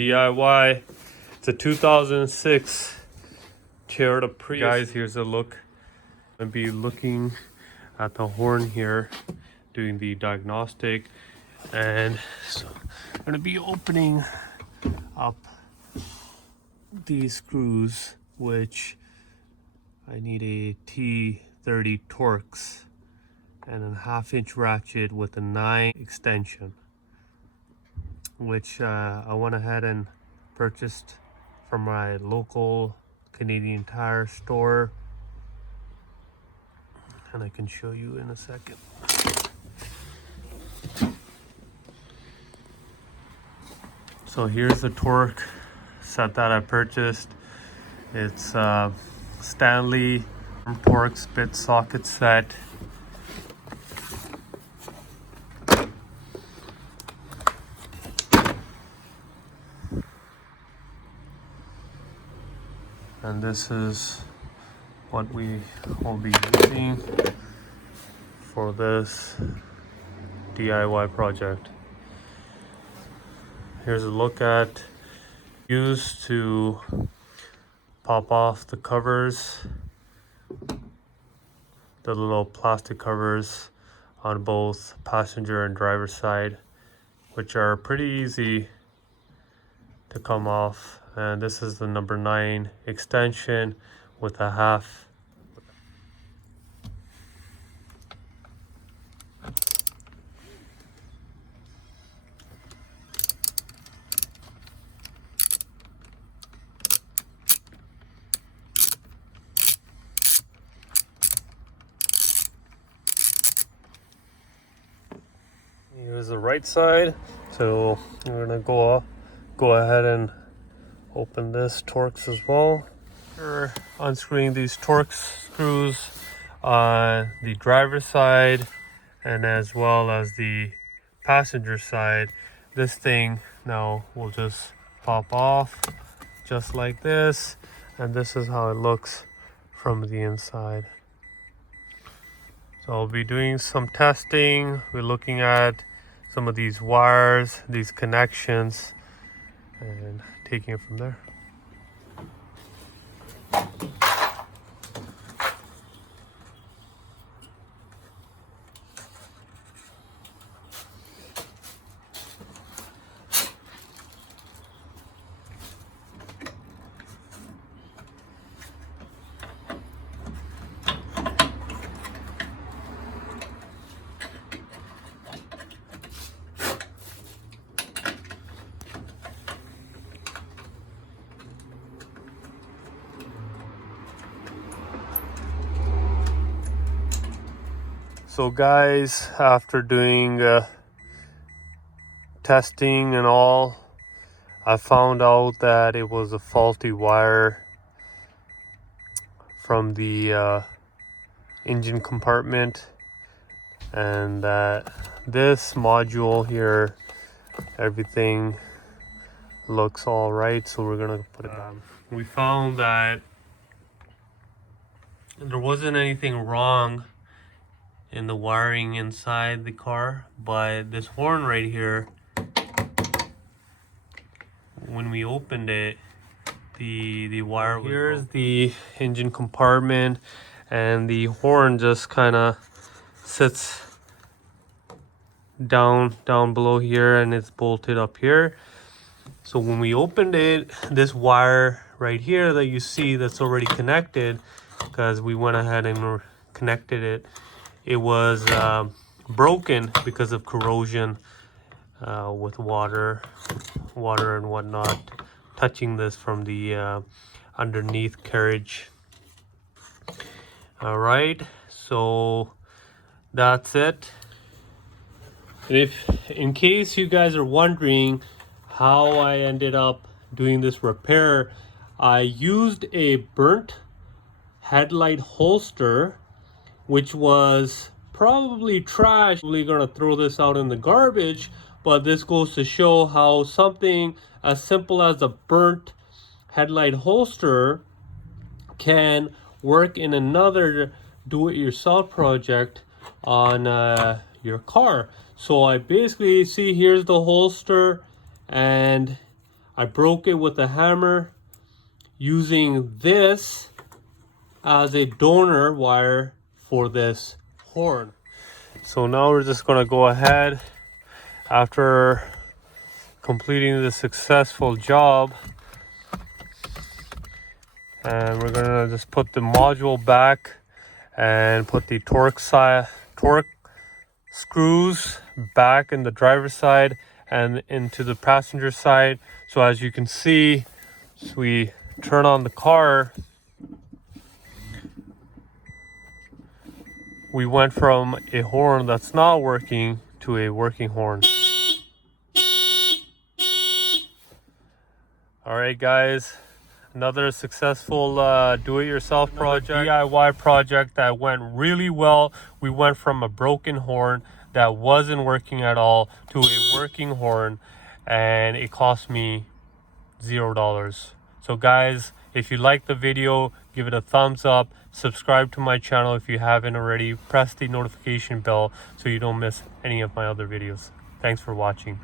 DIY. It's a 2006 Toyota Prius. Guys, here's a look. I'll be looking at the horn here, doing the diagnostic, and so I'm gonna be opening up these screws, which I need a T30 Torx and a 1/2-inch ratchet with a 9 extension, which I went ahead and purchased from my local Canadian Tire store, and I can show you in a second. So here's the torque set that I purchased. It's Stanley Torx bit socket set. And this is what we will be using for this DIY project. Here's a look at used to pop off the covers, the little plastic covers on both passenger and driver side, which are pretty easy to come off. And this is the number 9 extension with a 1/2. Here's the right side. So we're gonna go ahead and open this Torx as well. We're unscrewing these Torx screws on the driver's side and as well as the passenger side. This thing now will just pop off just like this, and this is how it looks from the inside. So I'll be doing some testing. We're looking at some of these wires, these connections, and taking it from there. So guys, after doing testing and all, I found out that it was a faulty wire from the engine compartment, and that this module here, everything looks all right, so we're gonna put it down. We found that there wasn't anything wrong in the wiring inside the car, but this horn right here, when we opened it, the wire was here's the engine compartment, and the horn just kind of sits down below here, and it's bolted up here. So when we opened it, this wire right here that you see that's already connected, because we went ahead and connected it, it was broken because of corrosion with water and whatnot touching this from the underneath carriage. All right, so that's it. And if in case you guys are wondering how I ended up doing this repair, I used a burnt headlight holster, which was probably trash. We're gonna throw this out in the garbage, but this goes to show how something as simple as a burnt headlight holster can work in another do-it-yourself project on your car. So I basically see here's the holster, and I broke it with a hammer using this as a donor wire for this horn. So now we're just gonna go ahead, after completing the successful job, and we're gonna just put the module back and put the torque screws back in the driver's side and into the passenger side. So as you can see, as we turn on the car, we went from a horn that's not working to a working horn. All right, guys, another successful do-it-yourself project, DIY project that went really well. We went from a broken horn that wasn't working at all to a working horn, and it cost me $0. So guys, if you like the video, give it a thumbs up, subscribe to my channel if you haven't already, press the notification bell so you don't miss any of my other videos. Thanks for watching.